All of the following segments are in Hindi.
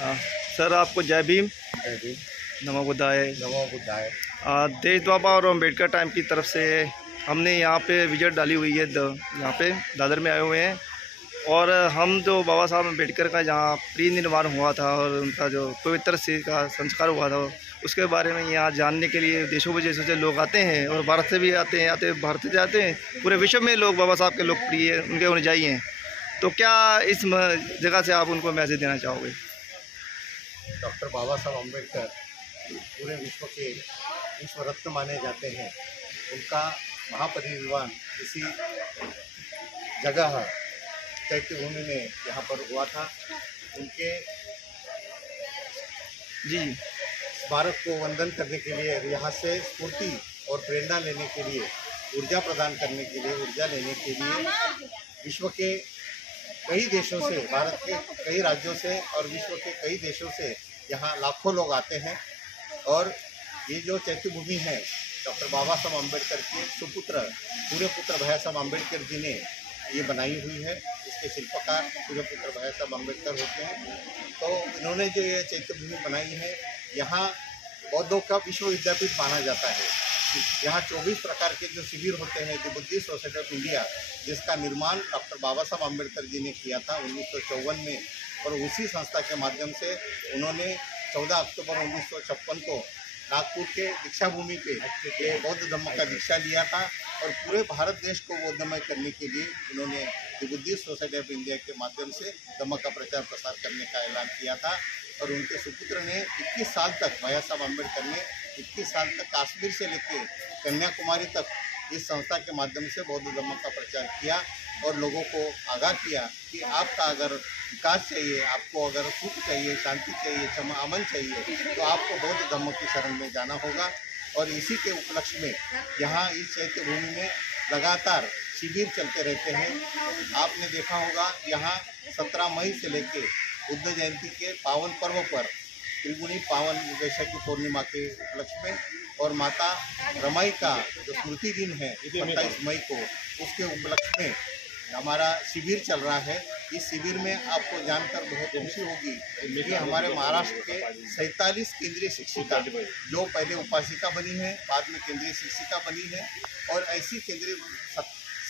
आ, सर आपको जय भीम। जय भीम। नमो बुद्धाय। नमो बुद्धाय। देश बाबा और अम्बेडकर टाइम की तरफ से हमने यहाँ पे विजिट डाली हुई है। यहाँ पे दादर में आए हुए हैं और हम जो बाबा साहब अम्बेडकर का जहाँ परिनिर्वाण हुआ था और उनका जो पवित्र से का संस्कार हुआ था उसके बारे में यहाँ जानने के लिए देशों विदेशों से लोग आते हैं और भारत से भी आते हैं, भारत से जाते हैं। पूरे विश्व में लोग बाबा साहब के लोकप्रिय उनके अनुयायी हैं। तो क्या इस जगह से आप उनको मैसेज देना चाहोगे? डॉक्टर बाबा साहब अम्बेडकर पूरे विश्व के विश्व रत्न माने जाते हैं। उनका महापरिनिर्वाण इसी जगह चैत्य भूमि में यहाँ पर हुआ था। उनके जी स्मारक को वंदन करने के लिए, यहाँ से स्फूर्ति और प्रेरणा लेने के लिए, ऊर्जा प्रदान करने के लिए, ऊर्जा लेने के लिए विश्व के कई देशों से, भारत के कई राज्यों से और विश्व के कई देशों से यहाँ लाखों लोग आते हैं। और ये जो चैत्य भूमि है डॉक्टर बाबा साहब अम्बेडकर के सुपुत्र सूर्य पुत्र भैया साहब अम्बेडकर जी ने ये बनाई हुई है। इसके शिल्पकार सूर्य पुत्र भैया साहब अम्बेडकर होते हैं। तो इन्होंने जो ये चैत्य भूमि बनाई है, यहाँ बौद्धों का विश्व विद्यापीठ माना जाता है। यहाँ 24 प्रकार के जो शिविर होते हैं, the Buddhist society of India, जिसका निर्माण डॉक्टर बाबा साहब अम्बेडकर जी ने किया था 1954 में। और उसी संस्था के माध्यम से उन्होंने 14 अक्टूबर 1956 को नागपुर के दीक्षा भूमि पे ये बौद्ध धम्म का दीक्षा लिया था। और पूरे भारत देश को बौद्धमय करने के लिए उन्होंने the Buddhist society of India के माध्यम से धम्म का प्रचार प्रसार करने का ऐलान किया था। और उनके सुपुत्र ने 21 साल तक, भैया साहब अम्बेडकर ने 21 साल तक कश्मीर से लेकर कन्याकुमारी तक इस संस्था के माध्यम से बौद्ध धम्म का प्रचार किया और लोगों को आगाह किया कि आपका अगर विकास चाहिए, आपको अगर सुख चाहिए, शांति चाहिए, क्षमा अमन चाहिए, तो आपको बौद्ध धम्म की शरण में जाना होगा। और इसी के उपलक्ष्य में यहाँ इस चैत्य भूमि में लगातार शिविर चलते रहते हैं। आपने देखा होगा यहाँ 17 मई से लेकर बुद्ध जयंती के पावन पर्व पर, त्रिगुणी पावन वैशाखी पूर्णिमा के उपलक्ष्य में, और माता रमाई का जो स्मृति दिन है 27 मई को, उसके उपलक्ष्य में हमारा शिविर चल रहा है। इस शिविर में आपको जानकर बहुत खुशी होगी कि हमारे महाराष्ट्र के 47 केंद्रीय शिक्षिका, जो पहले उपासिका बनी है, बाद में केंद्रीय शिक्षिका बनी है, और ऐसी केंद्रीय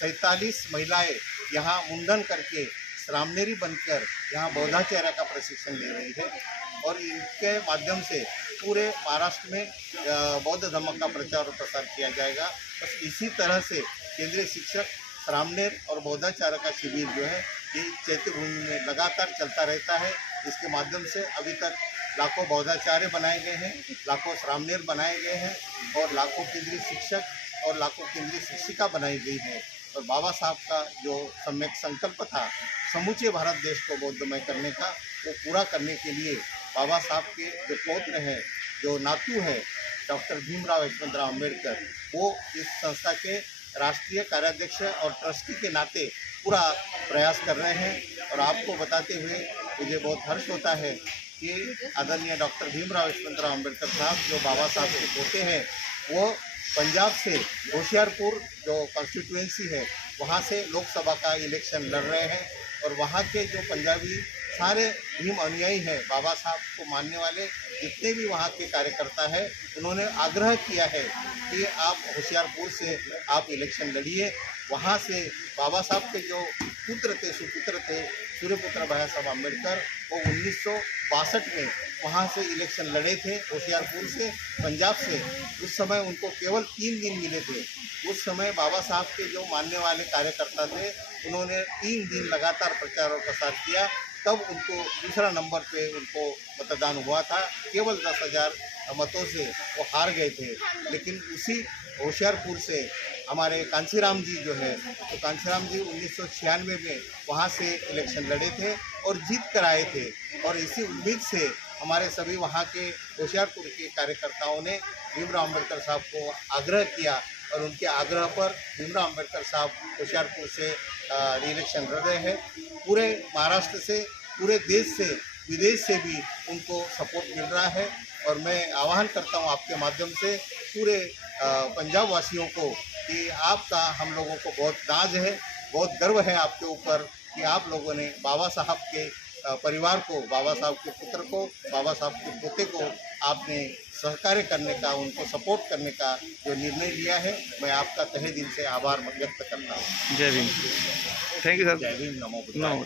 47 महिलाएं यहाँ मुंडन करके श्रामनेरी बनकर यहाँ बौद्धाचार्य का प्रशिक्षण ले रही है। और इनके माध्यम से पूरे महाराष्ट्र में बौद्ध धम्म का प्रचार और प्रसार किया जाएगा। बस इसी तरह से केंद्रीय शिक्षक श्रामनेर और बौद्धाचार्य का शिविर जो है ये चैत्य भूमि में लगातार चलता रहता है। इसके माध्यम से अभी तक लाखों बौद्धाचार्य बनाए गए हैं, लाखों श्रामनेर बनाए गए हैं, और लाखों केंद्रीय शिक्षक और लाखों केंद्रीय शिक्षिका बनाई गई है। और बाबा साहब का जो सम्यक संकल्प था समूचे भारत देश को बौद्धमय करने का, वो पूरा करने के लिए बाबा साहब के जो पौत्र हैं, जो नातू है डॉक्टर भीमराव यशवंतराव अम्बेडकर, वो इस संस्था के राष्ट्रीय कार्याध्यक्ष और ट्रस्टी के नाते पूरा प्रयास कर रहे हैं। और आपको बताते हुए मुझे बहुत हर्ष होता है कि आदरणीय डॉक्टर भीमराव यशवंतराव अम्बेडकर साहब, जो बाबा साहब के पोते हैं, वो पंजाब से होशियारपुर जो कॉन्स्टिट्यूएंसी है वहाँ से लोकसभा का इलेक्शन लड़ रहे हैं। और वहाँ के जो पंजाबी सारे भीम अनुयायी हैं, बाबा साहब को मानने वाले जितने भी वहाँ के कार्यकर्ता हैं, उन्होंने आग्रह किया है कि आप होशियारपुर से आप इलेक्शन लड़िए। वहाँ से बाबा साहब के जो पुत्र थे, सुपुत्र थे, सूर्यपुत्र भैया साहब अम्बेडकर, वो 1962 में वहाँ से इलेक्शन लड़े थे, होशियारपुर से, पंजाब से। उस समय उनको केवल 3 दिन मिले थे। उस समय बाबा साहब के जो मानने वाले कार्यकर्ता थे, उन्होंने 3 दिन लगातार प्रचार और प्रसार किया, तब उनको दूसरा नंबर पे उनको मतदान हुआ था। केवल 10,000 मतों से वो हार गए थे। लेकिन उसी होशियारपुर से हमारे कांशीराम जी जो है, तो कांशीराम जी 1996 में वहाँ से इलेक्शन लड़े थे और जीत कर आए थे। और इसी उम्मीद से हमारे सभी वहाँ के होशियारपुर के कार्यकर्ताओं ने भीमराव अम्बेडकर साहब को आग्रह किया, और उनके आग्रह पर भीमराव अम्बेडकर साहब होशियारपुर से इलेक्शन लड़ रहे हैं। पूरे महाराष्ट्र से, पूरे देश से, विदेश से भी उनको सपोर्ट मिल रहा है। और मैं आह्वान करता हूँ आपके माध्यम से पूरे पंजाब वासियों को कि आपका हम लोगों को बहुत नाज है, बहुत गर्व है आपके ऊपर कि आप लोगों ने बाबा साहब के परिवार को, बाबा साहब के पुत्र को, बाबा साहब के पोते को आपने सहकार्य करने का, उनको सपोर्ट करने का जो निर्णय लिया है, मैं आपका तहे दिल से आभार व्यक्त करता हूँ। जय भीम। Thank you sir. जय भीम, नमो बुद्धाय। नो